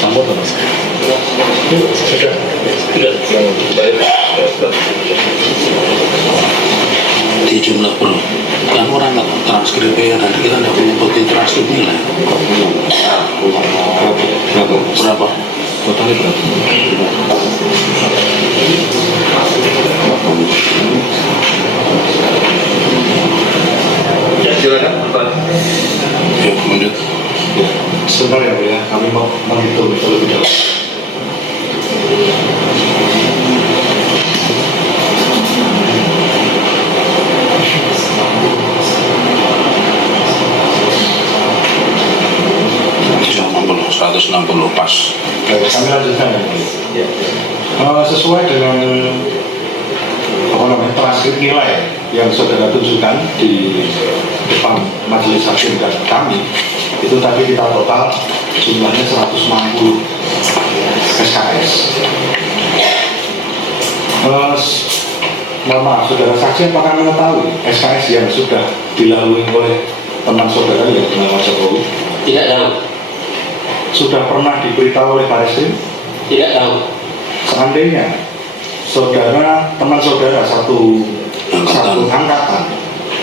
Sambut mas. Sudah. Di jumlah perlu kan orang nggak transkripnya dan kita nggak punya bukti transkripnya lah. Berapa? Totalnya berapa? Ya silakan Pak. Ya, lanjut. Ya, sebentar ya Bu ya, kami mau menghitung terlebih dahulu. Bisa 160 pas. Baik, kami lanjutkan ya. Ya. Sesuai dengan transkrip nilai yang saudara tunjukkan di depan majelis hakim dan kami, itu tadi kita total jumlahnya 160 SKS. Mohon maaf, saudara saksi apakah mengetahui SKS yang sudah dilalui oleh teman saudara yang bernama Jokowi? Tidak tahu. Sudah pernah diberitahu oleh Bareskrim? Tidak tahu. Seandainya saudara, teman saudara satu angkatan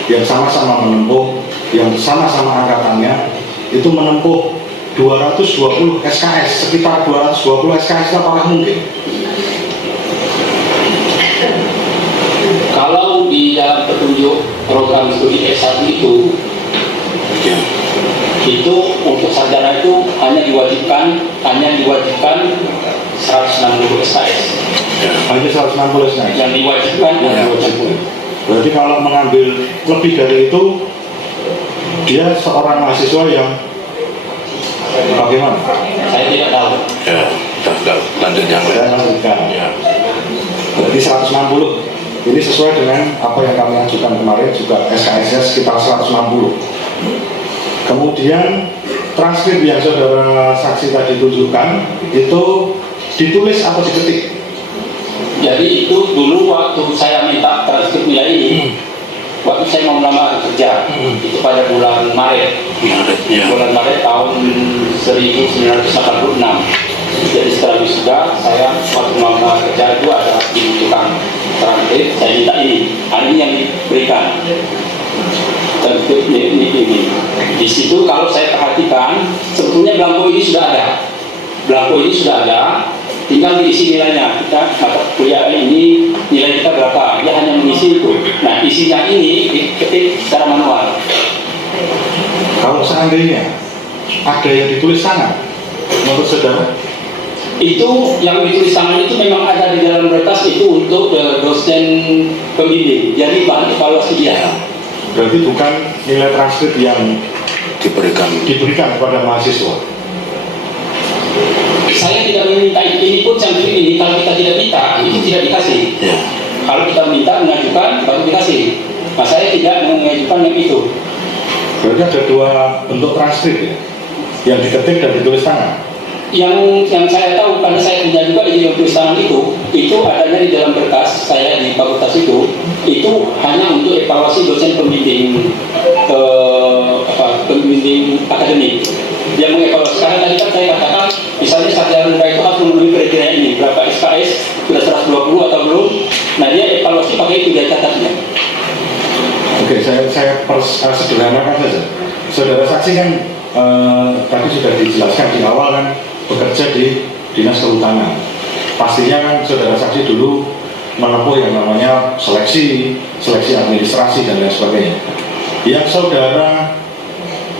yang sama-sama menempuh, yang sama-sama angkatannya itu menempuh 220 SKS, sekitar 220 SKS, apakah mungkin? Kalau di dalam petunjuk program studi S1 itu, Ya. itu untuk sarjana itu hanya diwajibkan 160 SKS. Ya. Hanya 160 SKS Yang diwajibkan yang diwajibkan. Berarti kalau mengambil lebih dari itu, dia seorang mahasiswa yang bagaimana? saya tidak tahu. Ya, udah lanjut yang lain. Saya lanjutkan. Ya. Berarti 160. Ini sesuai dengan apa yang kami ajukan kemarin, juga SKS-nya sekitar 160. Kemudian transkrip yang saudara saksi tadi tunjukkan itu ditulis atau diketik? Jadi itu dulu waktu saya minta transkrip nilai ini, waktu saya mau melamar kerja, itu pada bulan Maret. Ya. Bulan Maret tahun 1986. Jadi setelah wisuda, saya waktu melamar kerja itu ada dibutuhkan transkrip, saya minta ini yang diberikan. Transkrip ini. Di situ kalau saya perhatikan, sebetulnya belangko ini sudah ada. Tinggal diisi nilainya. Kita mata kuliah ini nilai kita berapa? Dia hanya mengisi itu. Nah, isinya ini diketik secara manual. Kalau seandainya ada yang ditulis tangan, menurut saudara? Itu yang ditulis tangan itu memang ada di dalam kertas itu untuk dosen pembimbing. Jadi bahan evaluasi dia. Berarti bukan nilai transkrip yang Diberikan kepada mahasiswa. Saya tidak meminta ini pun yang ini kalau kita tidak minta itu tidak dikasih. ya. Kalau kita minta mengajukan baru dikasih. Nah, saya tidak mengajukan yang itu. Berarti ada dua bentuk transkrip ya, yang diketik dan ditulis tangan. Yang saya tahu karena saya punya juga izin tulis tangan itu adanya di dalam berkas saya di fakultas itu hanya untuk evaluasi dosen pembimbing pembimbing akademik. Dia mengevaluasi, karena tadi kan saya katakan misalnya sarjana itu harus memenuhi kriteria ini, berapa SKS, sudah 120 atau belum. Nah, dia evaluasi pakai itu, dia catatnya. Oke, saya sederhanakan saja. Saudara saksi kan tadi sudah dijelaskan di awal kan bekerja di dinas kehutanan. Pastinya kan saudara saksi dulu menempuh yang namanya seleksi administrasi dan lain sebagainya. Yang saudara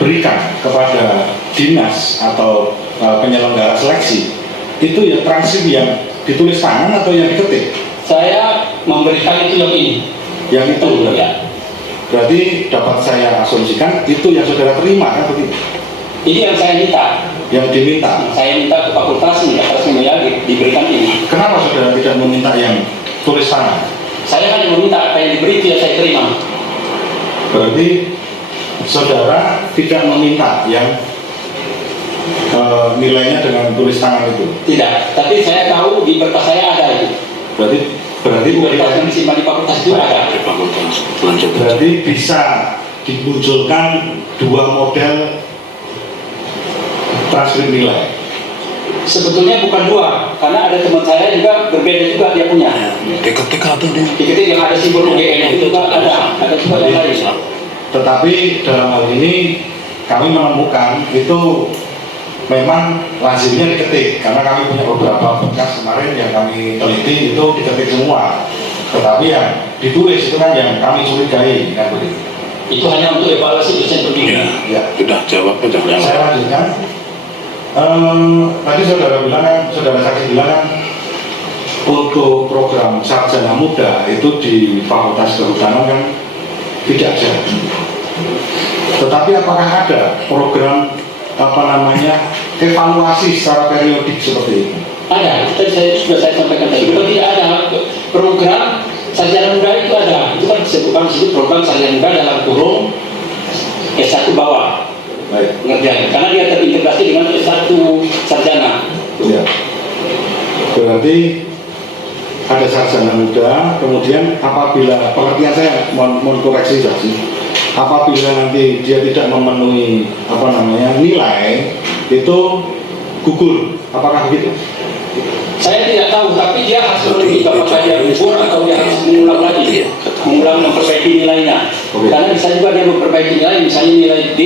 berikan kepada dinas atau penyelenggara seleksi itu ya transkrip yang ditulis tangan atau yang diketik? Saya memberikan itu yang ini. Yang itu Ya. Berarti dapat saya asumsikan itu yang saudara terima kan begitu? Ini yang saya minta. Yang diminta. Saya minta ke fakultas, minta ke semuanya diberikan ini. Kenapa saudara tidak meminta yang tulis tangan? Saya hanya meminta apa yang diberi itu yang saya terima. Berarti saudara tidak meminta yang nilainya dengan tulis tangan itu. Tidak, tapi saya tahu di berkas saya ada itu. Berarti Berkas yang disimpan di fakultas itu ada. Berarti bisa dimunculkan dua model transkrip nilai. Sebetulnya bukan 2, karena ada teman saya juga berbeda juga dia punya. Diketik atau dia Diketik yang ada simbol UGM itu juga ada juga yang lain. Tetapi dalam hal ini kami menemukan itu memang lazimnya diketik, karena kami punya beberapa bekas kemarin yang kami teliti itu diketik semua. Tetapi yang ditulis itu kan yang kami curigai, kan begitu. Itu hanya untuk evaluasi dosen pembimbing. Ya. sudah jawab aja yang Saya lanjutkan. Tadi saudara bilang kan, saudara saksi bilang kan, untuk program sarjana muda itu di Fakultas Kehutanan kan tidak ada. Tetapi apakah ada program evaluasi secara periodik seperti ini? Ada, tadi sudah saya sampaikan tadi. Kalau tidak ada program sarjana muda itu ada. Itu kan disebutkan di situ program sarjana muda dalam kurung S1 bawah. Baik. Pengertian, karena dia terintegrasi dengan S1 sarjana. Ya. Berarti ada sarjana muda, kemudian apabila pengertian saya mohon koreksi saja, apabila nanti dia tidak memenuhi nilai itu gugur, apakah begitu? Saya tidak tahu, tapi dia harus memenuhi apakah dia gugur atau dia harus mengulang lagi, memperbaiki nilainya. Karena bisa juga dia memperbaiki nilai, misalnya nilai D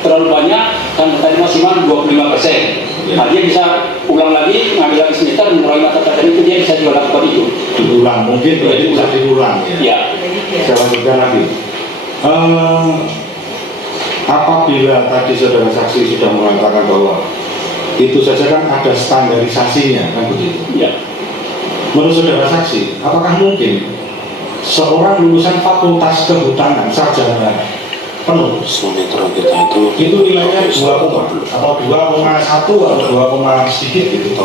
terlalu banyak, kan tadi maksimal 25%. Nah, dia bisa ulang lagi, ngambil lagi semester, mengurangi mata pelajaran itu, dia bisa juga lakukan itu. Diulang, mungkin berarti bisa diulang ya. Ya. Saya lanjutkan lagi. Apabila tadi saudara saksi sudah mengatakan bahwa itu saja kan ada standarisasinya, kan begitu? Ya. Menurut saudara saksi, apakah mungkin seorang lulusan Fakultas Kehutanan sarjana penuh semester kita itu nilainya 2, atau 2,1 atau 2, sedikit gitu?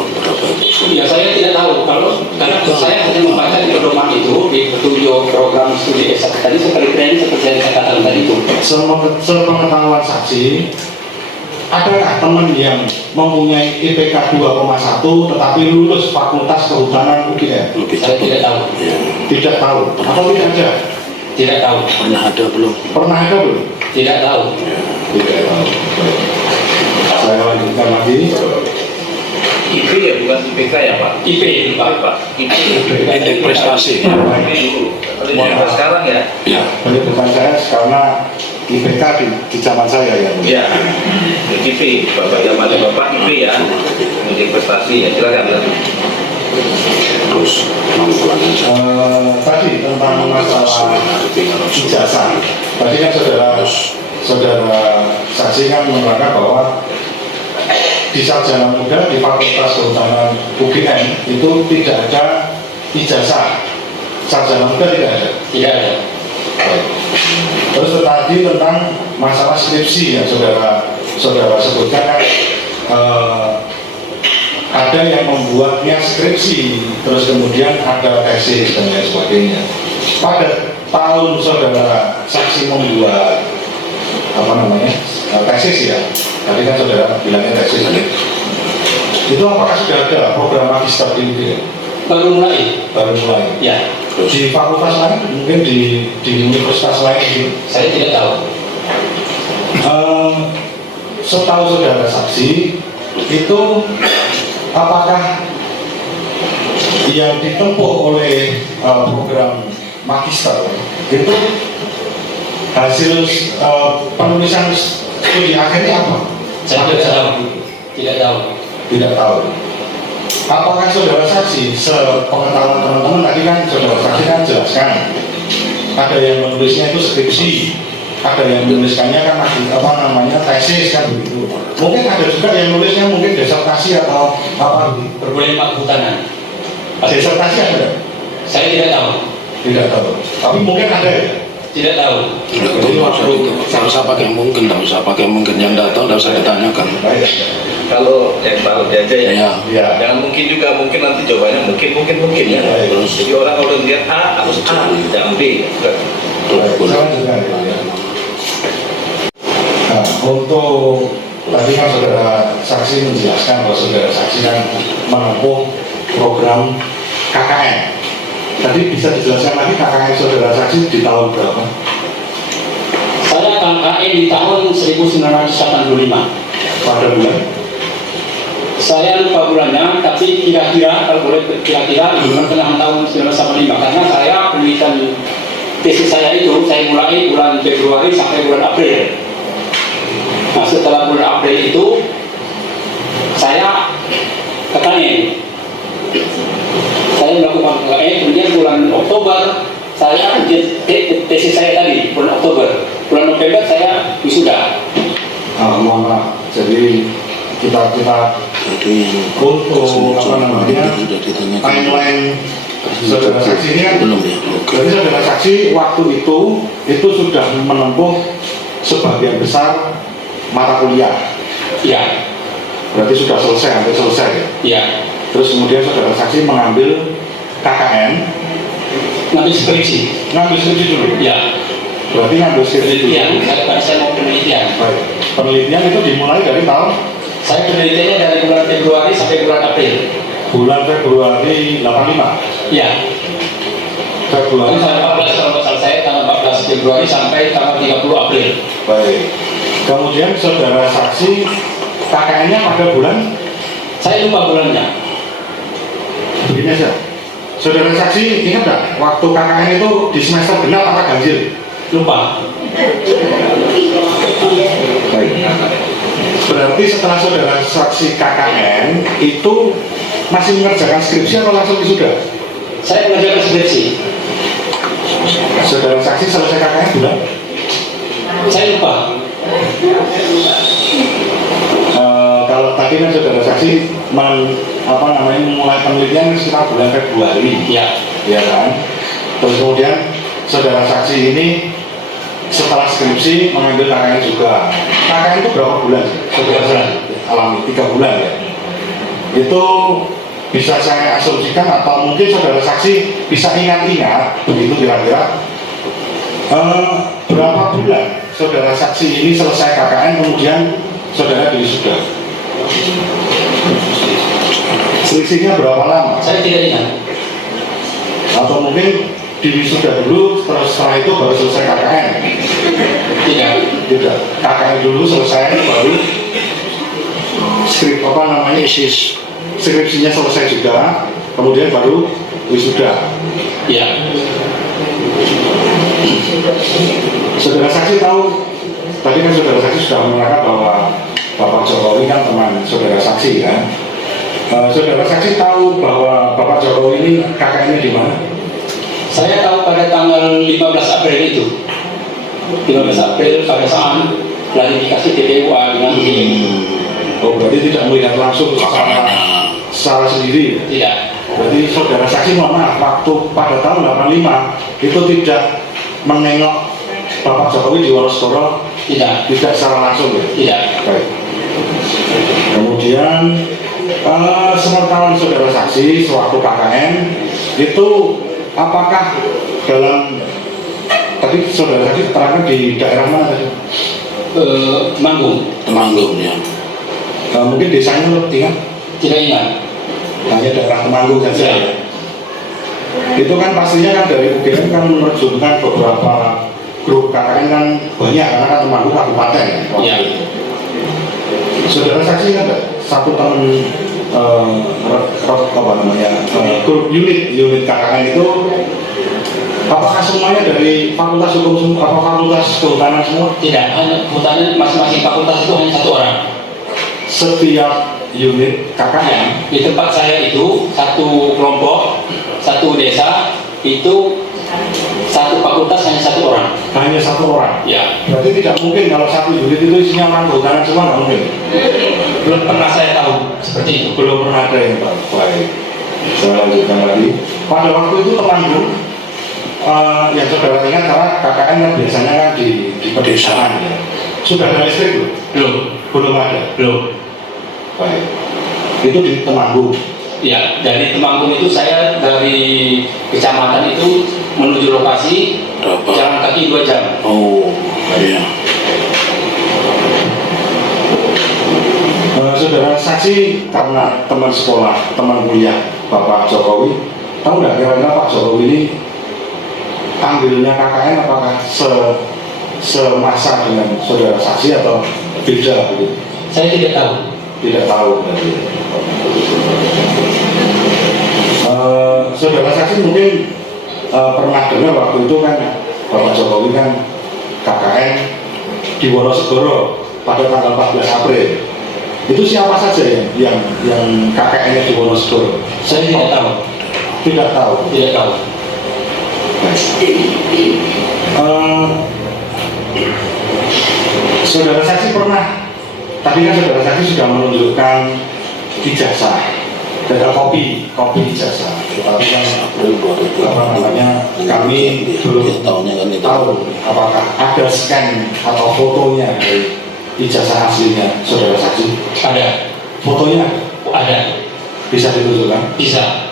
Ya, saya tidak tahu, karena saya hanya membaca di pedoman itu, di petunjuk program studi S1 tadi, seperti yang saya katakan tadi itu. Sepengetahuan saksi, adakah teman yang mempunyai IPK 2,1 tetapi lulus Fakultas Kehutanan UGM? Saya tidak tahu. Tidak tahu, atau tidak ada? Tidak tahu. Pernah ada belum? Pernah ada belum? Tidak tahu. Tidak tahu. Saya lanjutkan lagi. IP ya, bukan IPK ya Pak? IP, Pak. Indeks prestasi. Kalau yang sekarang ya? Ya. Ini bukan saya, karena IPK di zaman saya ya. Ya, IP, Bapak zamannya Bapak IP ya, indeks prestasi ya, silakan. Terus tadi tentang masalah ijazah. Tadi kan saudara saksi kan menerangkan bahwa di sarjana muda di Fakultas Kehutanan UGM itu tidak ada ijazah. Sarjana muda tidak ada. Tidak ada. Terus tadi tentang masalah skripsi yang saudara sebutkan kan, ada yang membuatnya skripsi, terus kemudian ada tesis dan lain sebagainya. Pada tahun saudara saksi membuat tesis ya, tadi kan saudara bilangnya tesis, itu apakah sudah ada program magister di UGM? Baru mulai. Ya. Di fakultas lain, mungkin di universitas lain gitu? Saya tidak tahu. Setahu saudara saksi itu apakah yang ditempuh oleh program magister itu hasil penulisan studi akhirnya apa? Saya tidak tahu. Tidak tahu. Tidak tahu. Apakah saudara saksi sepengetahuan teman-teman tadi kan saudara saksi kan jelaskan ada yang menulisnya itu skripsi, ada yang menuliskannya kan tesis kan begitu. Mungkin ada juga yang nulisnya mungkin disertasi atau apa gitu. Berboleh Kehutanan. Disertasi ada? Saya tidak tahu. Tidak tahu. Tapi mungkin ada ya? Tidak tahu. Tidak usah pakai mungkin, tidak usah pakai mungkin, yang datang tidak usah ditanyakan. Baik. Kalau yang tahu dia aja ya. Ya. Jangan mungkin juga, mungkin nanti jawabannya mungkin ya. Baik. Jadi orang kalau lihat A harus A, jangan B. Baik. Saya juga ya. Nah, untuk tadi kan saudara saksi menjelaskan bahwa saudara saksi kan menempuh program KKN. Tadi bisa dijelaskan lagi KKN saudara saksi di tahun berapa? Saya KKN di tahun 1985. Pada bulan? Saya lupa bulannya, tapi kira-kira kalau boleh kira-kira di pertengahan tahun 1985, karena saya penelitian tesis saya itu saya mulai bulan Februari sampai bulan April. Nah, setelah bulan April itu saya ketanya, saya melakukan KKN, kemudian bulan Oktober saya tesis saya tadi, bulan Oktober. Bulan November saya wisuda. Mohon maaf, jadi kita untuk apa namanya timeline saudara saksi ini kan belum ya. jadi saudara saksi waktu itu sudah menempuh sebagian besar mata kuliah. Iya. Berarti sudah selesai, hampir selesai ya. Iya. Terus kemudian saudara saksi mengambil KKN, Ngambil skripsi. dulu. Iya. Berarti ngambil skripsi dulu. Penelitian. Saya mau penelitian. Baik. Penelitian itu dimulai dari tahun Saya penelitiannya dari bulan Februari sampai bulan April. bulan Februari 85. Iya. Februari. Tanggal 14 kalau nggak salah saya tanggal 14 Februari sampai tanggal 30 April. Baik. Kemudian saudara saksi KKN-nya pada bulan Saya lupa bulannya. begini aja. Saudara saksi ingat nggak waktu KKN itu di semester genap apa ganjil? Lupa. Baik. Berarti setelah saudara saksi KKN itu masih mengerjakan skripsi atau langsung wisuda? Saya mengerjakan skripsi. Saudara saksi selesai KKN bulan? Saya lupa. Kalau tadi kan saudara saksi mulai penelitian sekitar bulan Februari, Ya. ya kan? Terus kemudian saudara saksi ini setelah skripsi mengambil KKN juga. KKN itu berapa bulan? 3 bulan. Alami 3 bulan ya. Itu bisa saya asumsikan atau mungkin saudara saksi bisa ingat-ingat begitu kira-kira berapa bulan saudara saksi ini selesai KKN kemudian saudara diwisuda. Selisihnya berapa lama? Saya tidak ingat. Atau mungkin diwisuda dulu terus setelah itu baru selesai KKN? Tidak. Tidak. KKN dulu selesai baru skripsinya selesai juga, kemudian baru wisuda. Ya. Saudara saksi tahu, tadi kan saudara saksi sudah menerangkan bahwa Bapak Jokowi kan teman saudara saksi kan. Saudara saksi tahu bahwa Bapak Jokowi ini KKN-nya di mana? Saya tahu pada tanggal 15 April itu. 15 April pada saat klarifikasi TPUA dengan Oh, berarti tidak melihat langsung secara sendiri. Tidak. Berarti saudara saksi mohon maaf, waktu pada tahun 85 itu tidak menengok Bapak Jokowi di Wonosobo, Tidak. tidak secara langsung ya? Tidak. Baik. Kemudian sepengetahuan saudara saksi sewaktu KKN itu apakah dalam tadi saudara saksi terangkan di daerah mana tadi? Temanggung. Ya. Mungkin desanya lebih ingat? Tidak ingat. Hanya daerah Temanggung saja ya. Itu kan pastinya kan dari UGM kan menerjunkan beberapa grup KKN kan banyak karena kan Temanggung kabupaten waktu Ya. itu. Saudara saksi kan satu teman grup unit KKN itu apakah semuanya dari fakultas hukum atau fakultas kehutanan semua? Tidak. Hanya kehutanan masing-masing fakultas itu hanya 1 orang. Setiap unit KKN Di tempat saya itu satu kelompok, satu desa itu satu fakultas hanya 1 orang. hanya 1 orang. Ya. Berarti tidak mungkin kalau satu unit itu isinya orang kehutanan semua, nggak mungkin. Belum pernah saya tahu seperti itu. Belum pernah ada yang tahu. Baik. Saya lanjutkan lagi. Pada waktu itu Temanggung yang saudara ingat karena KKN kan biasanya kan di pedesaan ya. Sudah ada listrik belum? Belum. Belum ada. Belum. Baik. Itu di Temanggung. Ya, dari Temanggung itu saya dari kecamatan itu menuju lokasi Berapa? jalan kaki 2 jam. Oh, iya. Saudara saksi karena teman sekolah, teman kuliah Bapak Jokowi, tahu nggak kira-kira Pak Jokowi ini panggilnya KKN apakah semasa dengan saudara saksi atau beda begitu? Saya tidak tahu. tidak tahu berarti. Saudara saksi mungkin pernah dengar waktu itu kan Bapak Jokowi kan KKN di Wonosobo pada tanggal 14 April. Itu siapa saja yang KKN di Wonosobo? Saya tidak tahu. Tidak tahu. Tidak tahu. Saudara saksi pernah, tadi kan saudara saksi sudah menunjukkan ijazah, ada kopi ijazah, tetapi kan apa namanya kami belum tahu apakah ada scan atau fotonya dari ijazah aslinya saudara saksi. Ada. Fotonya Ada. bisa ditunjukkan? Bisa.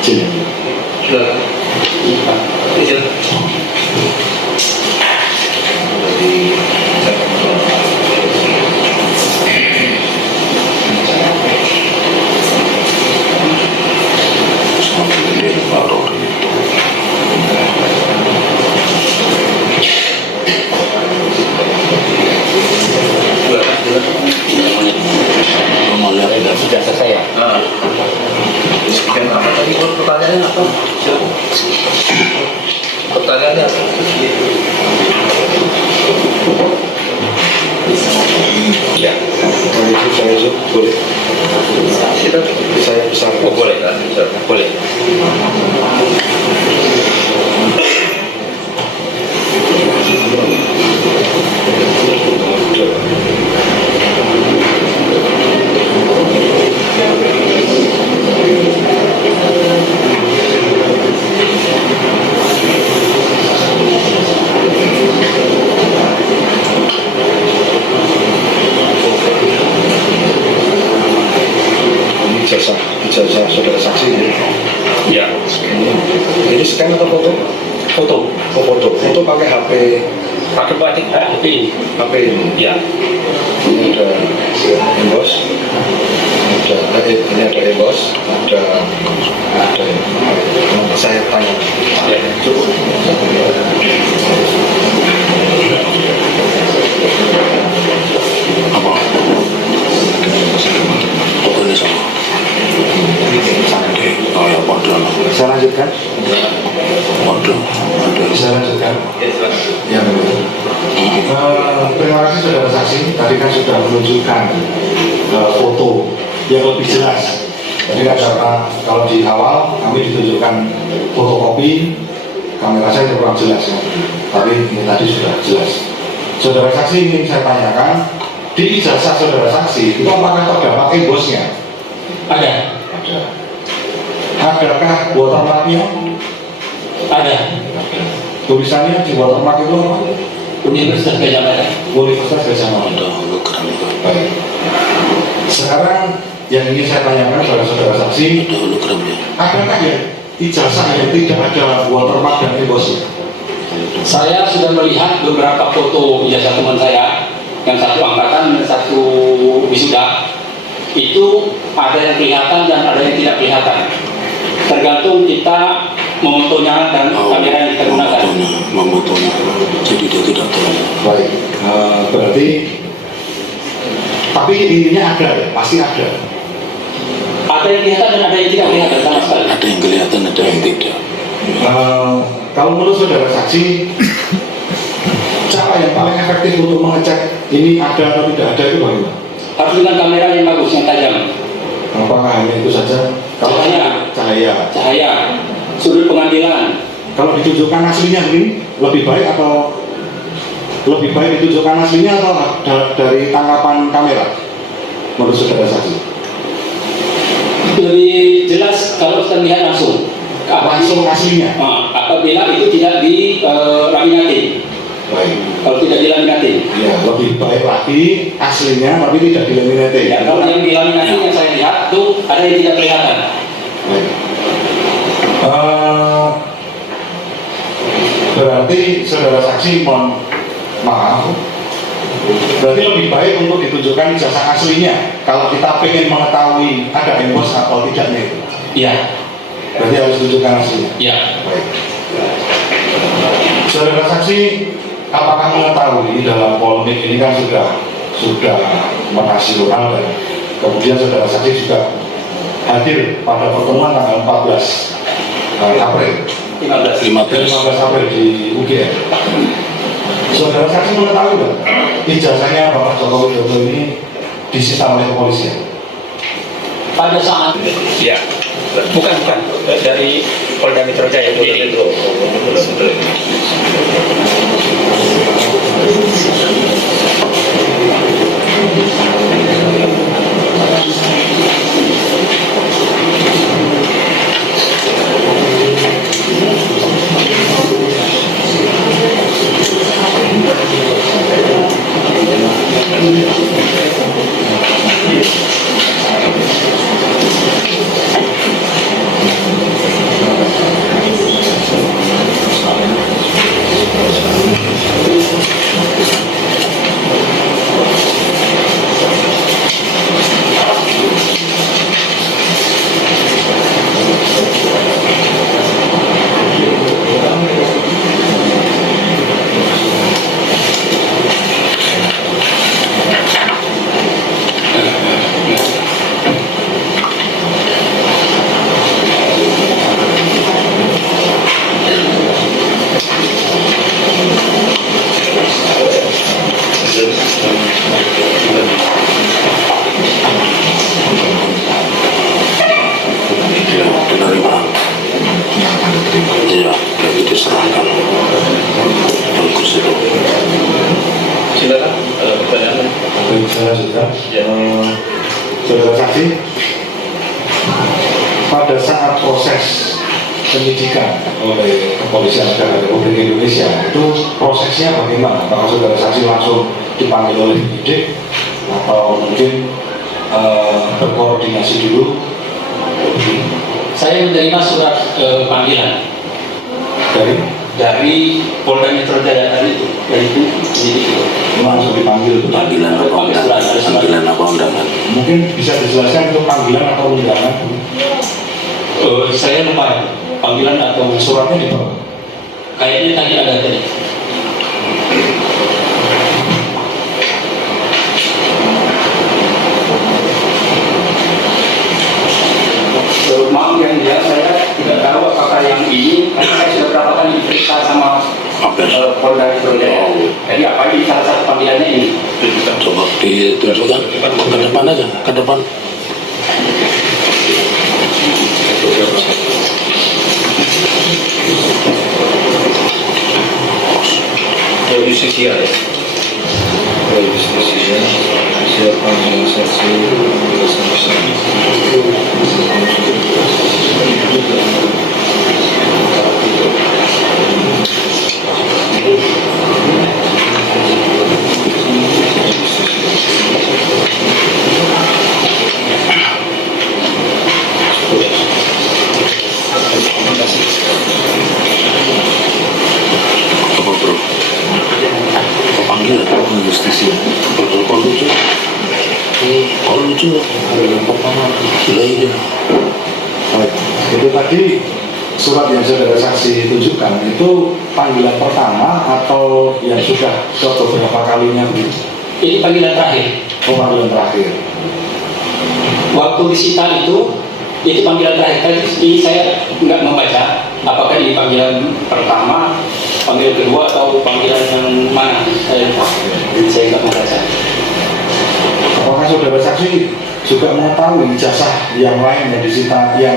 Sini. Sudah selesai ya? Dan apa tadi pertanyaannya apa? Pertanyaannya apa? Ya, Saya boleh. Saya besar. oh, boleh kan? Boleh. Ijazah saudara saksi ini. Ya. Ini scan atau foto? Foto. Oh, foto pakai HP Pakai batik HP ini. HP ini. Ya. Ini ada emboss, ini ada emboss, ada saya tanya. Ya. Cukup. Apa? Pokoknya sama. Oh ya, waduh. Saya lanjutkan. Waduh. Bisa lanjutkan. Ya, betul. Terima kasih saudara saksi. Tadi kan sudah menunjukkan foto yang lebih jelas. Jadi karena kalau di awal kami ditunjukkan fotokopi, kamera saya kurang jelas ya. Tapi ini tadi sudah jelas. Saudara saksi ingin saya tanyakan, di ijazah saudara saksi itu apakah terdapat embossnya? Ada. Ada. Adakah watermarknya? Ada. Tulisannya di watermark itu apa? Universitas Gajah Mada. Universitas Gajah Mada. Ada hologram. Baik. Sekarang yang ingin saya tanyakan kepada saudara saksi, Ada hologramnya. adakah ya ijazah yang tidak ada watermark dan embossnya? Saya sudah melihat beberapa foto ijazah teman saya, yang satu angkatan dan satu wisuda. Itu ada yang kelihatan dan ada yang tidak kelihatan. Tergantung kita memotonya dan kamera yang kita gunakan. Memotonya. Jadi dia tidak tahu. Baik. Berarti, tapi intinya ada ya, pasti ada. Ada yang kelihatan dan ada yang tidak kelihatan sama sekali. Ada yang kelihatan, ada yang tidak. Kalau menurut saudara saksi, cara yang paling efektif untuk mengecek ini ada atau tidak ada itu bagaimana? Harus dengan kamera yang bagus, yang tajam. Apakah hanya itu saja? Kalau cahaya, sudut pengambilan. kalau ditunjukkan aslinya ini lebih baik atau lebih baik ditunjukkan aslinya atau dari tangkapan kamera menurut saudara saksi? Lebih jelas kalau kita lihat langsung. Langsung aslinya. Apabila itu tidak dilaminatin. Baik. Kalau tidak dilaminatin. Ya, lebih baik lagi aslinya tapi tidak dilaminatin. Ya, kalau yang dilaminatin yang saya lihat itu ada yang tidak kelihatan. Baik. Berarti saudara saksi mohon maaf. Berarti lebih baik untuk ditunjukkan ijazah aslinya kalau kita ingin mengetahui ada emboss atau tidaknya itu. Iya. Berarti harus tunjukkan aslinya. Iya. Baik. Saudara saksi, apakah mengetahui dalam polemik ini kan sudah mengasih Ronald, dan kemudian saudara saksi juga hadir pada pertemuan tanggal 14 April 15 April di UGM. Saudara saksi mengetahui nggak ijazahnya Bapak Joko Widodo ini disita oleh kepolisian? Pada saat Ya. bukan dari Polda Metro Jaya sendiri. Iya, itu diserahkan. Bagus itu. Silakan pertanyaan. Baik, saya lanjutkan. Ya. Saudara saksi, pada saat proses penyidikan oleh Kepolisian Negara Republik Indonesia itu prosesnya bagaimana? Apakah saudara saksi langsung dipanggil oleh penyidik atau mungkin berkoordinasi dulu? Saya menerima surat panggilan dari Polda Metro Jaya tadi itu, yaitu penyidik itu. Langsung dipanggil Panggilan apa undangan? Panggilan apa undangan? Mungkin bisa dijelaskan itu panggilan atau undangan? Saya lupa panggilan atau Suratnya di bawah. kayaknya tadi ada tadi. Maaf yang dia, saya tidak tahu apakah yang ini, karena saya sudah berapa kali diperiksa sama Polda Metro Jaya. Jadi apa ini salah satu panggilannya ini? Coba ditunjukkan ke depan aja, ke depan. Justisia ya. Justisia. Siapa yang saksi? Apa bro? Panggilan justisia. Kok lucu? Kok lucu? Gila ini. Baik, itu tadi surat yang saudara saksi tunjukkan itu panggilan pertama atau yang sudah ke beberapa kalinya? Ini panggilan terakhir. Oh, panggilan terakhir. Waktu disita itu panggilan terakhir. Tadi saya nggak membaca apakah ini panggilan pertama, panggilan kedua atau panggilan yang mana. Saya nggak membaca. Apakah saudara saksi juga mengetahui ijazah yang lain yang disita yang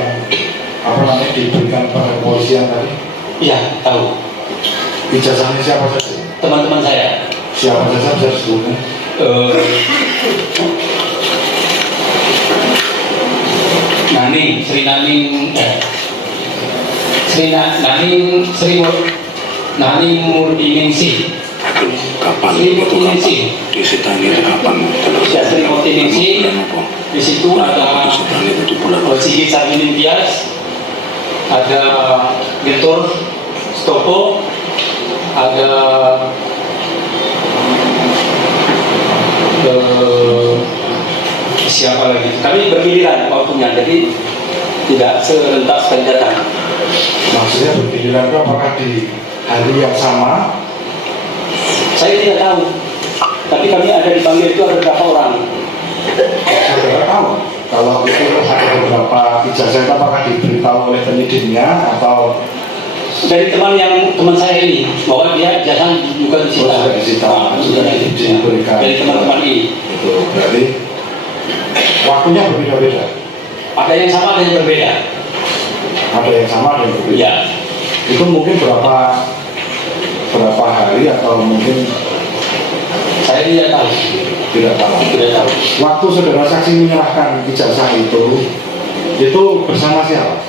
diberikan pada kepolisian tadi? Iya, tahu. Ijazahnya siapa saja? Teman-teman saya. Siapa saja bisa sebutkan? Naning Murtiningsih. Kapan Sri itu kapan? Murtiningsih. Disitanya itu kapan? Ya, Sri Murtiningsih. Bulan apa? Di situ ada Disitanya itu di bulan apa? Sigit Sarminin Tias, ada Gentur Stopo, ada siapa lagi? Kami bergiliran waktunya, jadi tidak serentak sekali datang. Maksudnya bergiliran itu apakah di hari yang sama? Saya tidak tahu, tapi kami ada dipanggil itu ada berapa orang. Saudara tahu kalau itu ada beberapa ijazah itu apakah diberitahu oleh penyidiknya atau Dari teman saya ini, bahwa dia ijazah juga disita. sudah disita, Sudah diberikan? dari teman-teman ini. Itu berarti waktunya berbeda-beda. Ada yang sama, ada yang berbeda. Ada yang sama, ada yang berbeda. Ya, Itu mungkin berapa hari atau mungkin saya tidak tahu. tidak tahu. Tidak tahu. Waktu saudara saksi menyerahkan ijazah itu bersama siapa?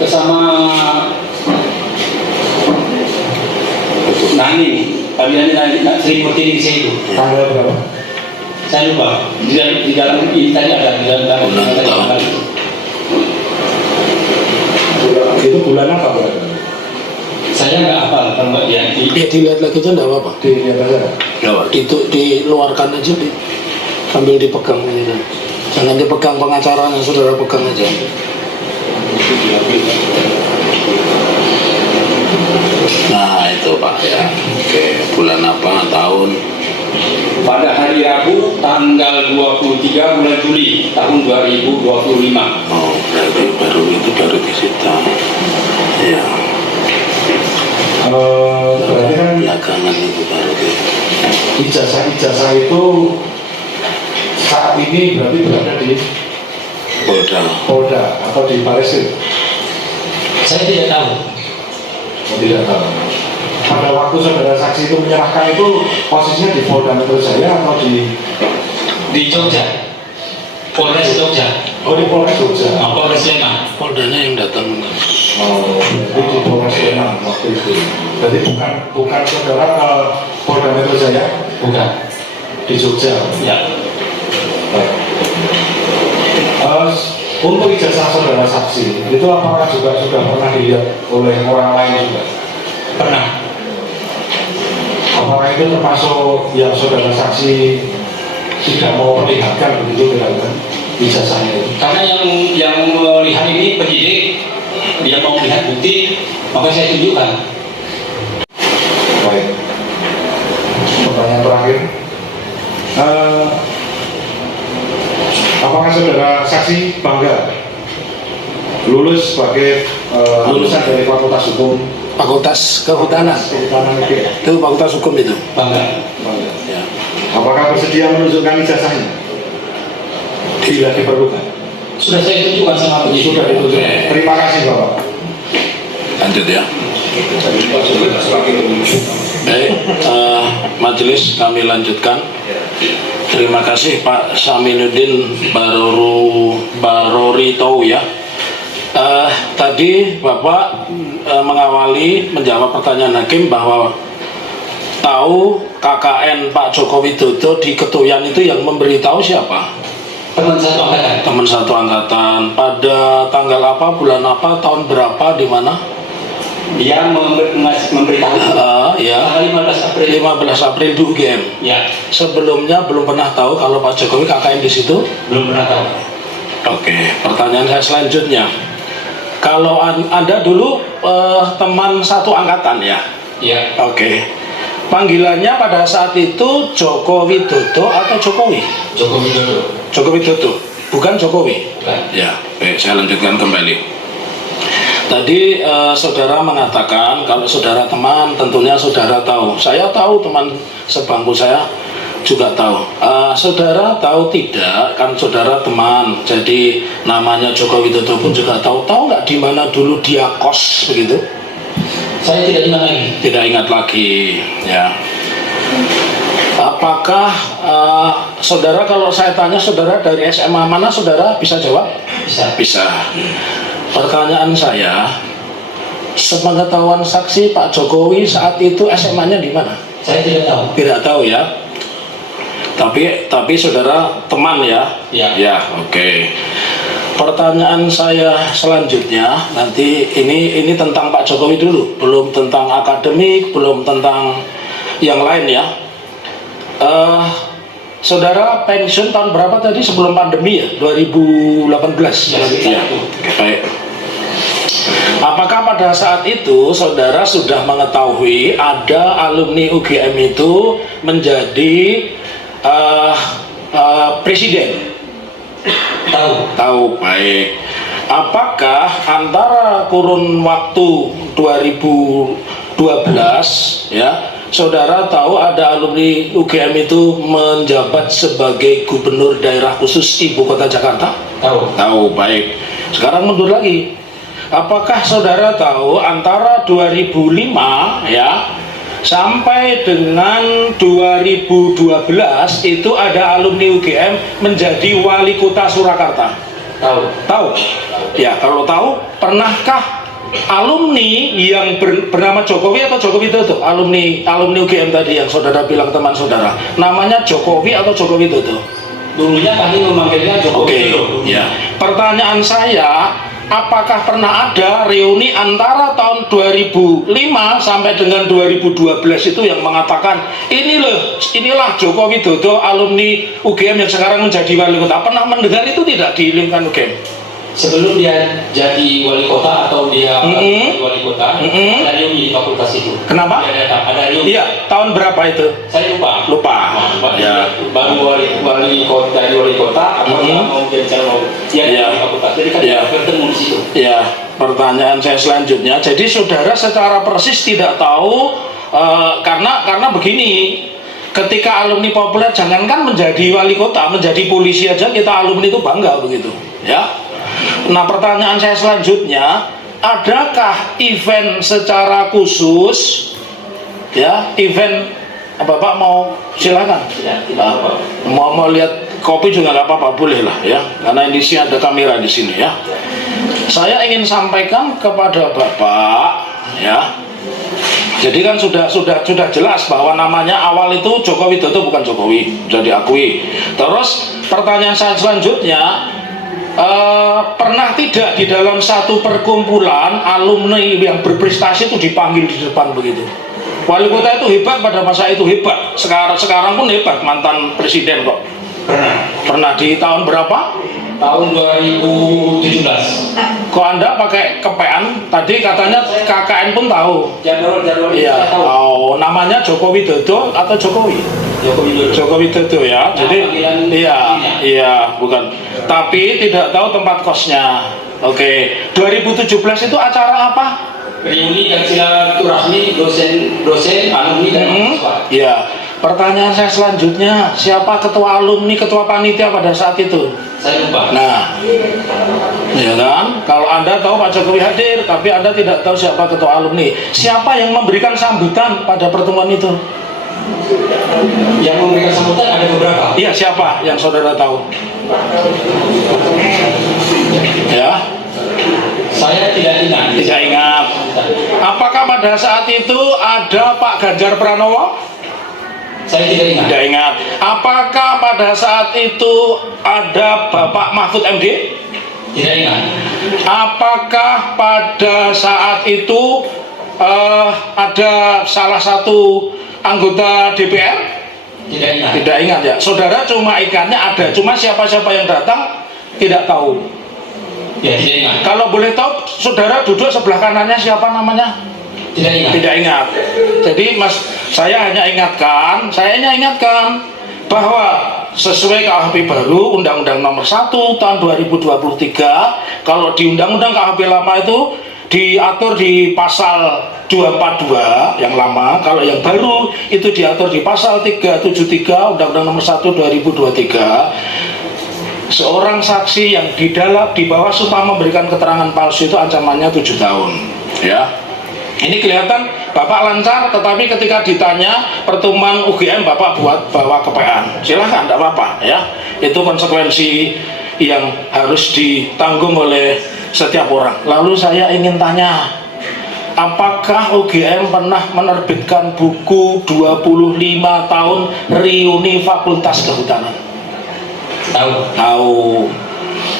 Bersama Nani, panggilannya Nani, Sri Murti Ningsih itu. Tanggal berapa? Saya lupa. Di dalam ini tadi ada di dalam Itu bulan apa berarti? saya nggak hafal kalau nggak dia Ya dilihat lagi aja enggak apa-apa. Dilihat aja. Itu diluarkan aja, sambil dipegang aja. Jangan dipegang pengacaranya, saudara pegang aja. Nah itu Pak ya. Oke, bulan apa, tahun? pada hari Rabu tanggal 23 bulan Juli tahun 2025. Oh, baru disita. Ya, Berarti kan belakangan itu baru ijazah itu saat ini berarti berada di Polda atau di Bareskrim? Saya tidak tahu. Tidak tahu. Pada waktu saudara saksi itu menyerahkan itu posisinya di Polda Metro Jaya atau di Jogja, Polres Jogja, di Polres Jogja. Polres Sleman. Poldanya yang datang. Oh, jadi di Polres Sleman waktu itu. Jadi bukan saudara ke Polda Metro Jaya, Bukan. di Jogja. Ya. Baik. Untuk ijazah saudara saksi itu apakah juga sudah pernah dilihat oleh orang lain juga? Pernah. Apakah itu termasuk yang saudara saksi tidak mau perlihatkan begitu kira-kira ijazahnya itu? Karena yang melihat ini penyidik, dia mau melihat bukti, maka saya tunjukkan. Baik. Pertanyaan terakhir. Apakah saudara saksi bangga lulus sebagai lulusan dari Fakultas Hukum? Fakultas Kehutanan. Kehutanan itu. Itu fakultas hukum itu. Bangga. Bangga. Ya. Apakah bersedia menunjukkan ijazahnya? Bila diperlukan. Sudah saya tunjukkan sama penyidik. Sudah ditunjukkan. Terima kasih Bapak. Lanjut ya. Baik, majelis kami lanjutkan. Terima kasih Pak Saminuddin Barorito ya. Tadi Bapak mengawali menjawab pertanyaan hakim bahwa tahu KKN Pak Joko Widodo di Ketuyan itu yang memberitahu siapa? Teman satu angkatan. Teman satu angkatan. Pada tanggal apa, bulan apa, tahun berapa, di mana? Dia memberitahu Ya. tanggal 15 April. 15 April di UGM. Ya, Sebelumnya belum pernah tahu kalau Pak Jokowi KKN di situ. belum pernah tahu. Oke, pertanyaan saya selanjutnya. Kalau Anda dulu teman satu angkatan ya? Ya, Oke. Panggilannya pada saat itu Joko Widodo atau Jokowi? Joko Widodo. Joko Widodo, bukan Jokowi. Bukan. Ya, baik, saya lanjutkan kembali. Tadi saudara mengatakan kalau saudara teman tentunya saudara tahu. Saya tahu, teman sebangku saya juga tahu. Saudara tahu tidak? Kan saudara teman. Jadi namanya Joko Widodo pun juga tahu. Tahu nggak di mana dulu dia kos begitu? Saya tidak ingat lagi. Tidak ingat lagi. Ya. Apakah saudara, kalau saya tanya saudara dari SMA mana, saudara bisa jawab? Bisa. Bisa. Pertanyaan saya, sepengetahuan saksi Pak Jokowi saat itu SMA-nya di mana? Saya tidak tahu. Tidak tahu ya. Tapi saudara teman ya? Ya. Ya, oke. Pertanyaan saya selanjutnya nanti ini tentang Pak Jokowi dulu, belum tentang akademik, belum tentang yang lain ya. Saudara pensiun tahun berapa tadi sebelum pandemi ya? 2018. Ya. Oke, baik. Apakah pada saat itu saudara sudah mengetahui ada alumni UGM itu menjadi presiden tahu. Tahu, baik. Apakah antara kurun waktu 2012 ya, saudara tahu ada alumni UGM itu menjabat sebagai gubernur daerah khusus ibu kota Jakarta? Tahu. Tahu, baik. Sekarang mundur lagi. Apakah saudara tahu antara 2005 ya sampai dengan 2012 itu ada alumni UGM menjadi wali kota Surakarta? Tahu. Tahu? Ya, kalau tahu, pernahkah alumni yang bernama Jokowi atau Joko Widodo? Alumni UGM tadi yang saudara bilang teman saudara, namanya Jokowi atau Joko Widodo? Dulunya kami memanggilnya Jokowi. Oke, ya. Pertanyaan saya, apakah pernah ada reuni antara tahun 2005 sampai dengan 2012 itu yang mengatakan inilah Joko Widodo alumni UGM yang sekarang menjadi wali kota? Pernah mendengar itu tidak di lingkungan UGM? Sebelum dia jadi wali kota atau dia jadi wali kota, ada reuni di fakultas itu. Kenapa? Ada reuni. Iya, tahun berapa itu? Saya lupa. Ya. Baru wali kota dari wali kota, atau mau jadi calon dia di fakultas. Jadi kan bertemu di situ. Ya, pertanyaan saya selanjutnya. Jadi saudara secara persis tidak tahu karena begini. Ketika alumni populer, jangankan menjadi wali kota, menjadi polisi aja kita alumni itu bangga begitu, ya. Nah, pertanyaan saya selanjutnya, adakah event secara khusus, ya, event Bapak mau silakan, mau lihat kopi juga nggak apa-apa, boleh lah, ya, karena di sini ada kamera di sini, ya. Saya ingin sampaikan kepada Bapak, ya. Jadi kan sudah jelas bahwa namanya awal itu Joko Widodo bukan Jokowi, sudah diakui. Terus pertanyaan saya selanjutnya, pernah tidak di dalam satu perkumpulan alumni yang berprestasi itu dipanggil di depan begitu? Wali kota itu hebat pada masa itu, hebat. Sekarang pun hebat, mantan presiden kok. Pernah di tahun berapa? Tahun 2017. Kok Anda pakai kepean? Tadi katanya KKN pun tahu. Jadwal Iya. tahu. Oh, namanya Joko Widodo atau Jokowi? Joko Widodo ya. Jadi iya, bukan. Tapi tidak tahu tempat kosnya. Oke. 2017 itu acara apa? Reuni dan silaturahmi dosen alumni dan mahasiswa. Iya. Pertanyaan saya selanjutnya, siapa ketua alumni, ketua panitia pada saat itu? Saya lupa. Nah, ya kan? Kalau Anda tahu Pak Jokowi hadir, tapi Anda tidak tahu siapa ketua alumni. Siapa yang memberikan sambutan pada pertemuan itu? Yang memberikan sambutan ada beberapa. Iya, siapa yang saudara tahu? Ya, Saya tidak ingat. tidak ingat. Apakah pada saat itu ada Pak Ganjar Pranowo? Saya tidak ingat. Tidak ingat. Apakah pada saat itu ada Bapak Mahfud MD? Tidak ingat. Apakah pada saat itu ada salah satu anggota DPR? Tidak ingat. Tidak ingat ya. Saudara cuma ingatnya ada, cuma siapa-siapa yang datang tidak tahu. Ya, tidak ingat. Kalau boleh tahu, saudara duduk sebelah kanannya siapa namanya? Tidak ingat. Tidak ingat. Jadi saya hanya ingatkan bahwa sesuai KUHP baru Undang-Undang Nomor 1 tahun 2023, kalau di Undang-Undang KUHP lama itu diatur di pasal 242 yang lama, kalau yang baru itu diatur di pasal 373 Undang-Undang Nomor 1 2023. Seorang saksi yang di bawah sumpah memberikan keterangan palsu itu ancamannya 7 tahun, ya. Ini kelihatan Bapak lancar, tetapi ketika ditanya pertemuan UGM Bapak bawa kepean. Silahkan, tidak apa-apa ya. Itu konsekuensi yang harus ditanggung oleh setiap orang. Lalu saya ingin tanya, apakah UGM pernah menerbitkan buku 25 tahun reuni Fakultas Kehutanan? Tahu.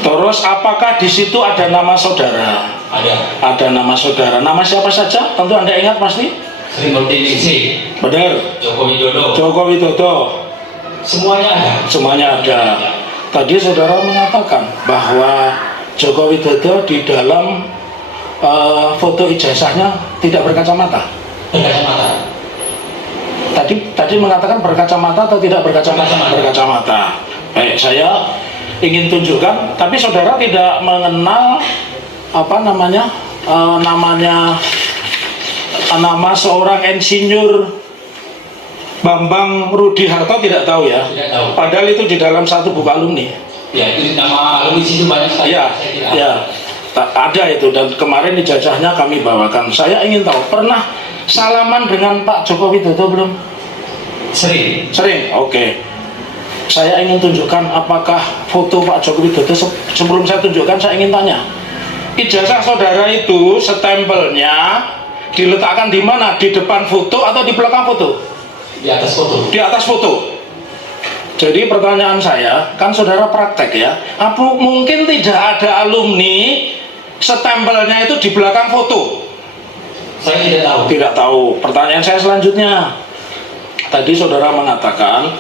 Terus apakah di situ ada nama saudara? Ada nama saudara. Nama siapa saja? Tentu Anda ingat pasti? Sri Multiningsih. Benar. Joko Widodo. Semuanya ada. Tadi saudara mengatakan bahwa Joko Widodo di dalam foto ijazahnya tidak berkacamata. Tadi mengatakan berkacamata atau tidak berkacamata? Berkacamata. Baik, saya ingin tunjukkan, tapi saudara tidak mengenal apa namanya nama seorang insinyur Bambang Rudi Harto, tidak tahu ya? Tidak tahu. Padahal itu di dalam satu buku alumni. Ya, itu nama alumni itu banyak sekali. Ya, Saya tidak ya, ada itu, dan kemarin ijazahnya kami bawakan. Saya ingin tahu, pernah salaman dengan Pak Joko Widodo belum? sering. Sering, oke. Saya ingin tunjukkan apakah foto Pak Joko Widodo. Sebelum saya tunjukkan, saya ingin tanya, ijazah saudara itu stempelnya diletakkan di mana? Di depan foto atau di belakang foto? Di atas foto. Di atas foto. Jadi pertanyaan saya, kan saudara praktek ya, apa mungkin tidak ada alumni stempelnya itu di belakang foto? Saya tidak tahu. Tidak tahu. Pertanyaan saya selanjutnya, tadi saudara mengatakan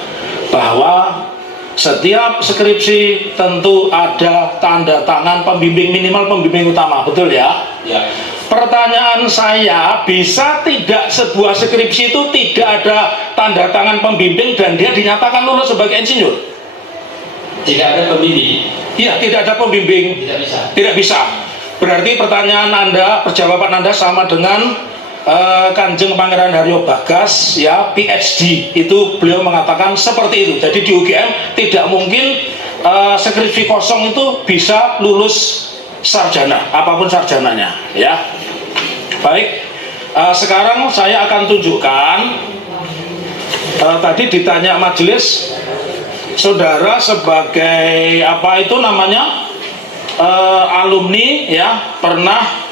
bahwa setiap skripsi tentu ada tanda tangan pembimbing, minimal pembimbing utama, betul ya? Ya. Pertanyaan saya, bisa tidak sebuah skripsi itu tidak ada tanda tangan pembimbing dan dia dinyatakan lulus sebagai insinyur? Tidak ada pembimbing. Iya, tidak ada pembimbing. Tidak bisa. Tidak bisa. Berarti pertanyaan Anda, perjawaban Anda sama dengan Kanjeng Pangeran Haryo Bagas, ya, PhD. Itu beliau mengatakan seperti itu. Jadi di UGM tidak mungkin skripsi kosong itu bisa lulus sarjana, apapun sarjananya, ya. Baik, sekarang saya akan tunjukkan. Tadi ditanya majelis, saudara sebagai apa itu namanya alumni, ya, pernah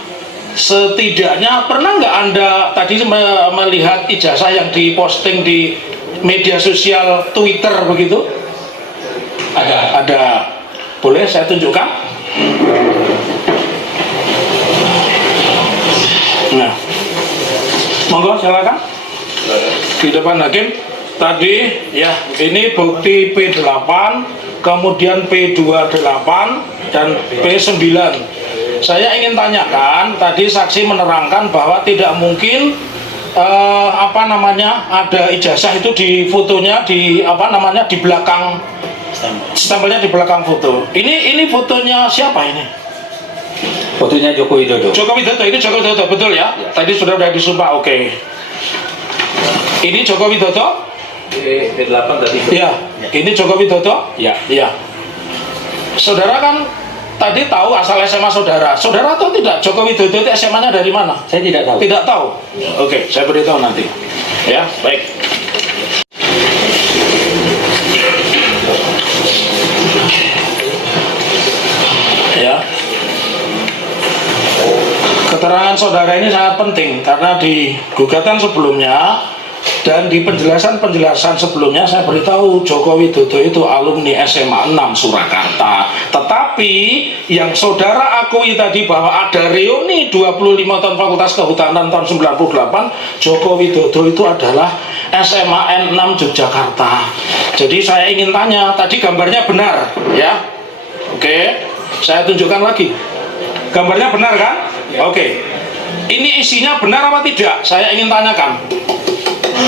setidaknya pernah nggak Anda tadi melihat ijazah yang diposting di media sosial Twitter begitu? Ada. Boleh saya tunjukkan? Nah, monggo silakan di depan hakim. Tadi ya, ini bukti P8, kemudian P28 dan P9. Saya ingin tanyakan, tadi saksi menerangkan bahwa tidak mungkin ada ijazah itu di fotonya di di belakang stempelnya di belakang foto. Ini fotonya siapa ini? Fotonya Joko Widodo. Joko Widodo, ini Joko Widodo, betul ya? Tadi sudah disumpah, oke. Ini Joko Widodo? P8 tadi. Iya, ini Joko Widodo? Ya. Iya. Saudara kan tadi tahu asal SMA saudara. Saudara tahu tidak Joko Widodo itu SMA-nya dari mana? Saya tidak tahu. Tidak tahu? Oke, saya beritahu nanti. Ya, baik. Ya. Keterangan saudara ini sangat penting karena di gugatan sebelumnya dan di penjelasan sebelumnya saya beritahu Joko Widodo itu alumni SMA 6 Surakarta. Tetapi yang saudara akui tadi bahwa ada reuni 25 tahun Fakultas Kehutanan tahun 98, Joko Widodo itu adalah SMA N6 Yogyakarta. Jadi saya ingin tanya, tadi gambarnya benar ya? Oke, saya tunjukkan lagi. Gambarnya benar kan? Oke. Ini isinya benar apa tidak? Saya ingin tanyakan.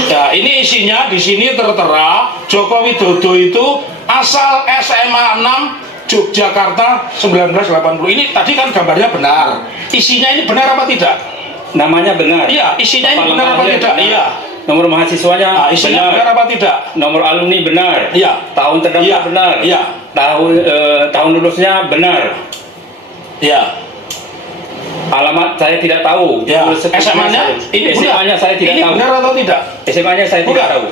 Ya, ini isinya di sini tertera Joko Widodo itu asal SMA 6 Yogyakarta 1980. Ini tadi kan gambarnya benar. Isinya ini benar apa tidak? Namanya benar. Iya, isinya ini benar apa tidak? Iya. Nomor mahasiswanya isinya benar apa tidak? Nomor alumni benar. Iya. Tahun terdaftar benar. Iya. Tahun lulusnya benar. Iya. Alamat saya tidak tahu. Ya. SMA-nya ini SMA-nya saya tidak tahu. Ini benar atau tidak? SMA-nya saya tidak tahu.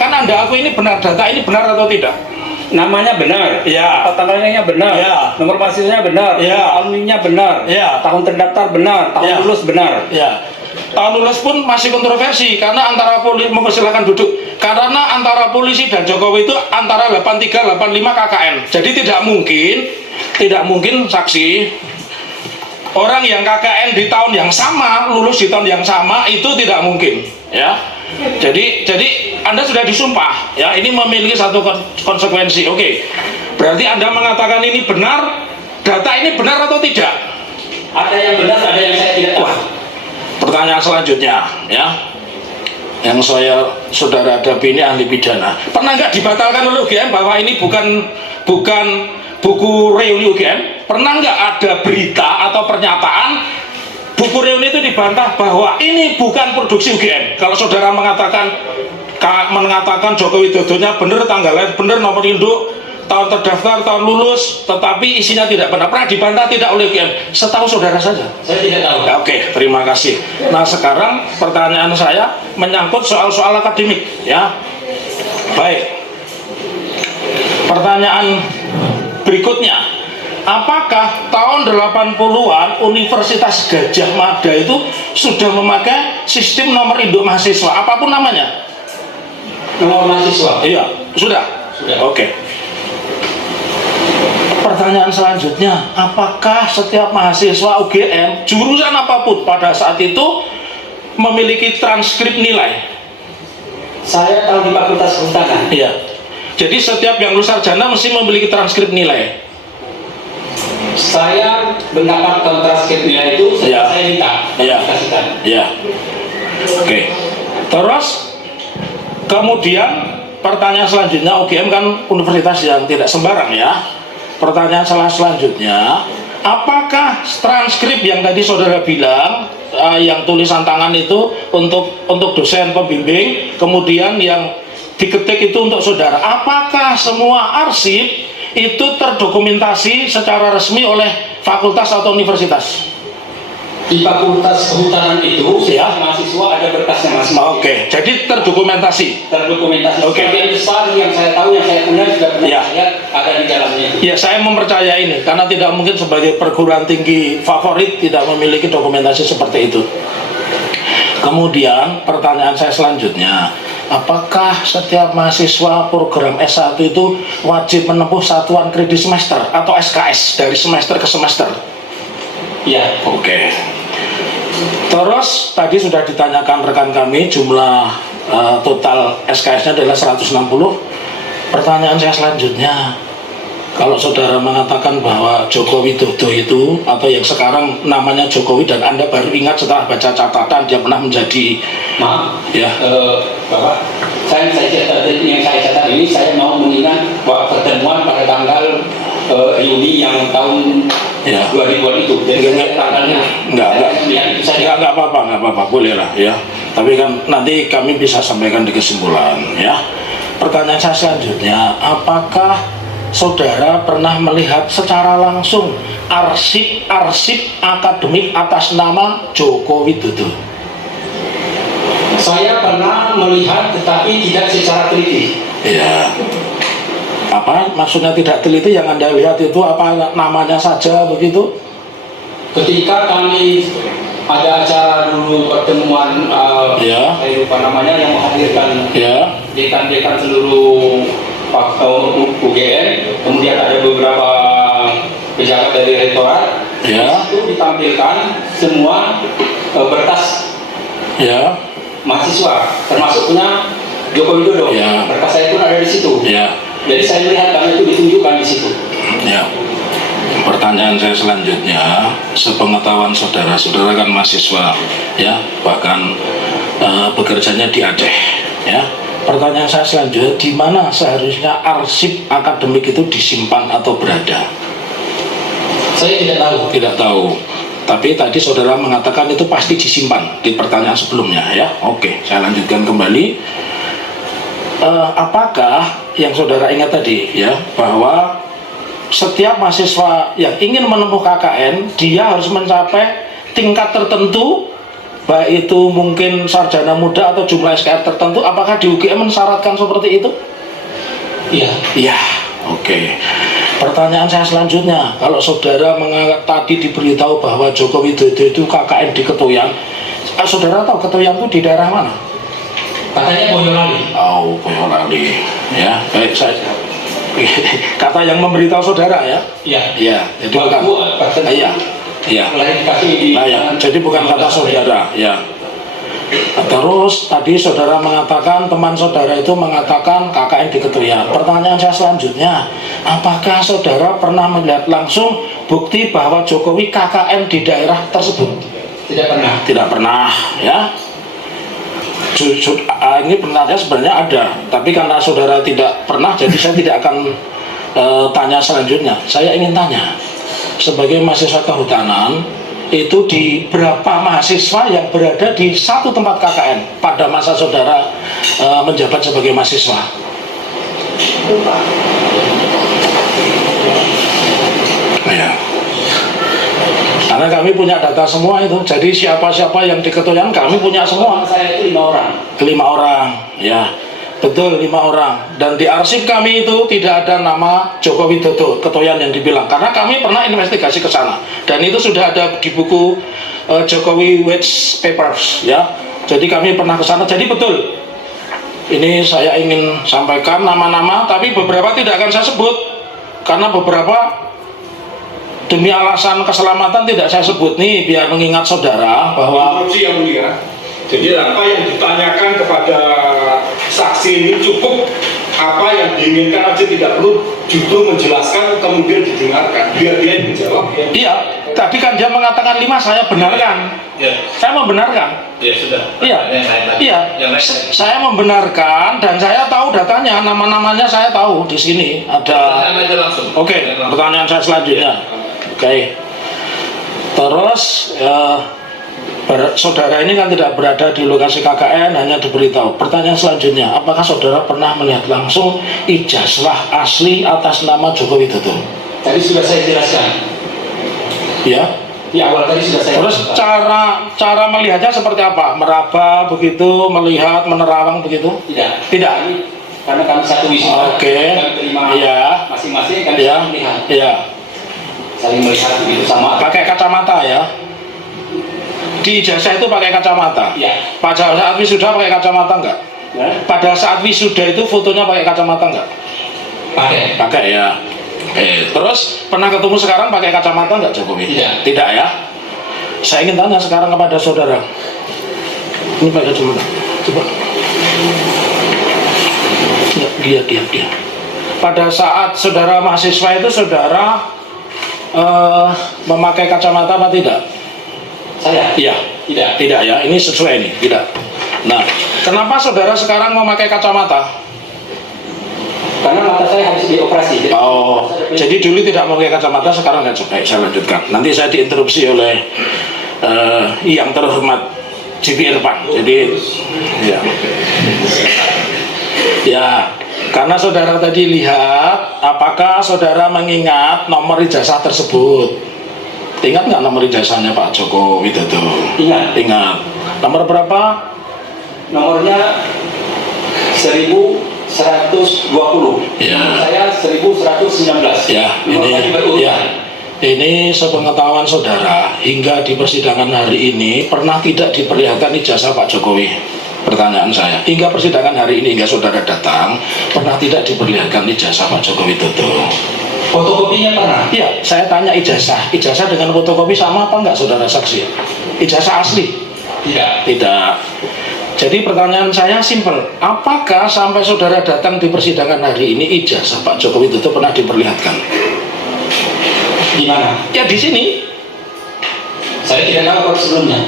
Kan Anda aku ini benar, data ini benar atau tidak? Namanya benar. Ya. Tanggalnya benar. Ya. Nomor mahasiswanya benar. Ya. Alumninya benar. Ya. Tahun terdaftar benar. Tahun lulus benar. Ya. Tahun lulus pun masih kontroversi karena antara polisi, mempersilahkan duduk, karena antara polisi dan Jokowi itu antara 83 85 KKN. Jadi tidak mungkin saksi orang yang KKN di tahun yang sama, lulus di tahun yang sama, itu tidak mungkin, ya. Jadi Anda sudah disumpah, ya. Ini memiliki satu konsekuensi. Oke. Berarti Anda mengatakan ini benar, data ini benar atau tidak? Ada yang benar, ada yang saya tidak tahu. Wah. Pertanyaan selanjutnya, ya. Yang saudara hadapi ini ahli pidana. Pernah nggak dibatalkan oleh UGM bahwa ini bukan buku reuni UGM, pernah nggak ada berita atau pernyataan buku reuni itu dibantah bahwa ini bukan produksi UGM? Kalau saudara mengatakan Joko Widodonya benar, tanggal lahir benar, nomor induk, tahun terdaftar, tahun lulus, tetapi isinya tidak benar, pernah dibantah tidak oleh UGM? Setahu saudara saja. Saya tidak tahu. Ya, oke, terima kasih. Nah, sekarang pertanyaan saya menyangkut soal-soal akademik, ya. Baik. Pertanyaan berikutnya, apakah tahun 80-an Universitas Gadjah Mada itu sudah memakai sistem nomor induk mahasiswa, apapun namanya? Nomor mahasiswa? Iya, sudah? Sudah. Oke. Pertanyaan selanjutnya, apakah setiap mahasiswa UGM, jurusan apapun pada saat itu memiliki transkrip nilai? Saya tahu di Fakultas Kehutanan. Iya. Jadi setiap yang lulus sarjana mesti memiliki transkrip nilai. Saya mendapatkan transkrip nilai itu Iya. saya minta Iya. dikasihkan. Iya. Oke. Terus kemudian pertanyaan selanjutnya, UGM kan universitas yang tidak sembarang, ya. Pertanyaan selanjutnya, apakah transkrip yang tadi saudara bilang yang tulisan tangan itu untuk dosen pembimbing, kemudian yang diketik itu untuk saudara, apakah semua arsip itu terdokumentasi secara resmi oleh fakultas atau universitas? Di Fakultas Kehutanan itu Ya. setiap mahasiswa ada berkasnya masing-masing. Oke, jadi terdokumentasi. Terdokumentasi. Oke. Sebagian besar yang saya tahu, yang saya punya juga pernah Ya. lihat ada di dalamnya itu. Ya, saya mempercayai ini karena tidak mungkin sebagai perguruan tinggi favorit tidak memiliki dokumentasi seperti itu. Kemudian pertanyaan saya selanjutnya, apakah setiap mahasiswa program S1 itu wajib menempuh satuan kredit semester atau SKS dari semester ke semester? Iya. Oke. Terus tadi sudah ditanyakan rekan kami jumlah total SKS-nya adalah 160. Pertanyaan saya selanjutnya, kalau saudara mengatakan bahwa Joko Widodo itu atau yang sekarang namanya Jokowi dan Anda baru ingat setelah baca catatan dia pernah menjadi Maaf. ya Bapak, yang saya catat ini saya mau mengingat bahwa pertemuan pada tanggal Juni yang tahun ya 2000-an itu. Jadi saya tanggalnya nggak apa-apa, boleh lah ya. Tapi kan nanti kami bisa sampaikan di kesimpulan ya. Pertanyaan saya selanjutnya, apakah saudara pernah melihat secara langsung arsip akademik atas nama Joko Widodo? Saya pernah melihat tetapi tidak secara teliti. Ya. Apa maksudnya tidak teliti? Yang Anda lihat itu apa namanya saja begitu? Ketika kami ada acara dulu pertemuan, Ya. saya lupa namanya, yang menghadirkan Ya. dekan-dekan seluruh UGM, kemudian ada beberapa pejabat dari rektorat. Ya. Itu ditampilkan semua berkas Ya. mahasiswa, termasuk punya Joko Widodo. Ya. Berkas saya pun ada di situ. Ya. Jadi saya melihat karena itu ditunjukkan di situ. Ya. Pertanyaan saya selanjutnya, sepengetahuan saudara kan mahasiswa, ya, bahkan bekerjanya di Aceh, ya. Pertanyaan saya selanjutnya, di mana seharusnya arsip akademik itu disimpan atau berada? Saya tidak tahu. Tidak tahu. Tapi tadi saudara mengatakan itu pasti disimpan di pertanyaan sebelumnya, ya. Oke, saya lanjutkan kembali. Apakah yang saudara ingat tadi, ya, bahwa setiap mahasiswa yang ingin menempuh KKN dia harus mencapai tingkat tertentu, baik itu mungkin sarjana muda atau jumlah SKR tertentu? Apakah di UGM mensyaratkan seperti itu? Iya. Iya. Oke. Pertanyaan saya selanjutnya, kalau saudara tadi diberitahu bahwa Joko Widodo itu KKN di Ketuyan, saudara tahu Ketuyan itu di daerah mana? Katanya Boyolali. Oh, Boyolali. Ya, baik, saya kata yang memberitahu saudara, ya. Iya. Iya, jadi bukan. Iya. Iya. Klarifikasi di. Nah, ya, jadi bukan kata saudara, ya. Terus tadi saudara mengatakan teman saudara itu mengatakan KKN di Ketuyan. Pertanyaan saya selanjutnya, apakah saudara pernah melihat langsung bukti bahwa Jokowi KKN di daerah tersebut? Tidak pernah. Tidak pernah, ya. Ini pertanyaan sebenarnya ada, tapi karena saudara tidak pernah, jadi saya tidak akan tanya selanjutnya, saya ingin tanya, sebagai mahasiswa kehutanan, itu di berapa mahasiswa yang berada di satu tempat KKN pada masa saudara menjabat sebagai mahasiswa? Ya. Karena kami punya data semua itu, jadi siapa-siapa yang diketuakan kami punya semua. Saya itu 5 orang. 5 orang, ya. Betul, 5 orang. Dan di arsip kami itu tidak ada nama Joko Widodo, ketuaan yang dibilang. Karena kami pernah investigasi ke sana. Dan itu sudah ada di buku Jokowi Which Papers, ya. Jadi kami pernah ke sana. Jadi betul. Ini saya ingin sampaikan nama-nama, tapi beberapa tidak akan saya sebut. Karena beberapa demi alasan keselamatan tidak saya sebut nih, biar mengingat saudara bahwa Korupsi yang mulia. Jadi apa yang ditanyakan kepada saksi ini cukup, apa yang diinginkan aja tidak perlu justru menjelaskan kemudian didengarkan biar dia yang menjawab. iya, tadi kan dia mengatakan 5, saya benarkan. Ya, Saya membenarkan. ya sudah. Iya, Yang lain lagi. iya. Yang lain. Saya membenarkan dan saya tahu datanya, nama-namanya saya tahu di sini ada. Pertanyaan aja langsung. Oke, pertanyaan saya selanjutnya. Oke. Terus saudara ini kan tidak berada di lokasi KKN, hanya diberitahu. Pertanyaan selanjutnya, apakah saudara pernah melihat langsung ijazah asli atas nama Joko Widodo? Tadi sudah saya jelaskan. Ya. Di awal tadi sudah saya Terus cara melihatnya seperti apa? Meraba begitu, melihat, menerawang begitu? Tidak. Tidak. Karena kami satu wisuda. Oke. Kami terima Iya. masing-masing, kami Iya. saling melihat. Iya. Saling melihat begitu sama. Pakai kacamata ya. Di ijazah itu pakai kacamata. Iya. Pada saat wisuda pakai kacamata enggak? Ya. Pada saat wisuda itu fotonya pakai kacamata enggak? Pakai. Pakai ya. Terus pernah ketemu sekarang pakai kacamata enggak Jokowi? Tidak. Tidak ya. Saya ingin tanya sekarang kepada saudara. Ini pakai kacamata. Coba. Ya, dia. Pada saat saudara mahasiswa itu saudara memakai kacamata apa tidak? Saya? Iya. Tidak. Tidak ya, ini sesuai nih, tidak. Nah, kenapa saudara sekarang memakai kacamata? Karena mata saya habis dioperasi. Oh, jadi dulu tidak memakai kacamata, sekarang nggak coba. Saya lanjutkan. Nanti saya diinterupsi oleh yang terhormat JP Irfan. Jadi, ya. Ya, karena saudara tadi lihat, apakah saudara mengingat nomor ijazah tersebut? Ingat nggak nomor ijazahnya Pak Joko Widodo? Ingat. Ingat. Nomor berapa? Nomornya 1120. Ya. Saya 1119. Ya, Nomor kami berurutan. ya. Ini sepengetahuan saudara, hingga di persidangan hari ini pernah tidak diperlihatkan ijazah Pak Jokowi? Pertanyaan saya, hingga persidangan hari ini, hingga saudara datang, pernah tidak diperlihatkan ijazah Pak Joko Widodo? Fotokopinya pernah. Iya, saya tanya ijazah dengan fotokopi sama apa enggak saudara saksi? Ijazah asli? Tidak. Tidak. Jadi pertanyaan saya simpel, apakah sampai saudara datang di persidangan hari ini ijazah Pak Joko Widodo pernah diperlihatkan? Di mana? Ya di sini. Saya tidak tahu kalau sebelumnya.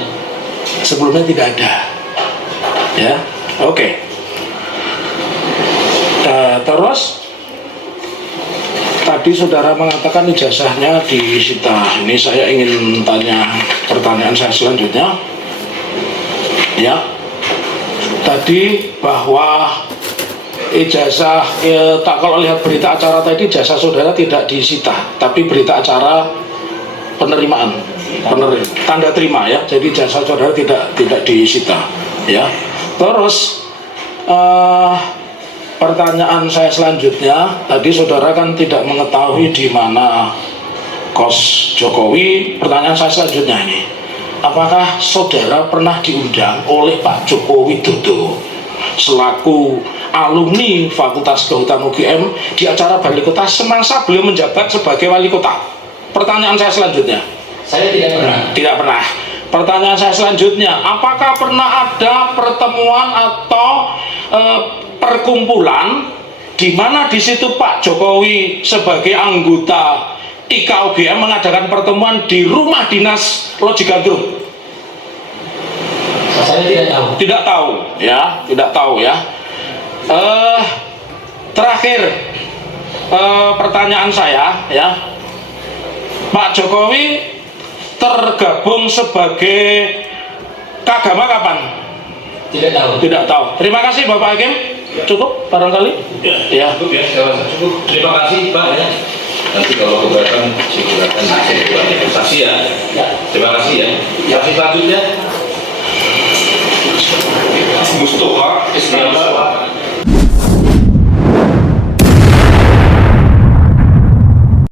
Sebelumnya tidak ada. Ya, oke. Terus tadi saudara mengatakan ijazahnya disita. Ini saya ingin tanya pertanyaan saya selanjutnya. Ya, tadi bahwa ijazah tak, kalau lihat berita acara tadi ijazah saudara tidak disita, tapi berita acara penerimaan, tanda terima ya. Jadi ijazah saudara tidak disita, ya. Terus pertanyaan saya selanjutnya, tadi saudara kan tidak mengetahui di mana kos Jokowi. Pertanyaan saya selanjutnya ini, apakah saudara pernah diundang oleh Pak Joko Widodo selaku alumni Fakultas Kehutanan UGM di acara Wali Kota semasa beliau menjabat sebagai wali kota? Pertanyaan saya selanjutnya. Saya tidak pernah. Tidak pernah. Pertanyaan saya selanjutnya, apakah pernah ada pertemuan atau perkumpulan di mana di situ Pak Jokowi sebagai anggota IKUGM mengadakan pertemuan di rumah dinas Logical Group? Saya tidak tahu. Tidak tahu, ya, tidak tahu ya. Terakhir, pertanyaan saya ya, Pak Jokowi tergabung sebagai keagama kapan? Tidak tahu. Tidak tahu. Terima kasih Bapak Hakim. Cukup barangkali? Ya. Cukup ya, saya rasa cukup. Terima kasih Pak ya. Nanti kalau keberatan silakan saksi ya. Terima kasih ya. Saksi selanjutnya. Mustafa Ismail.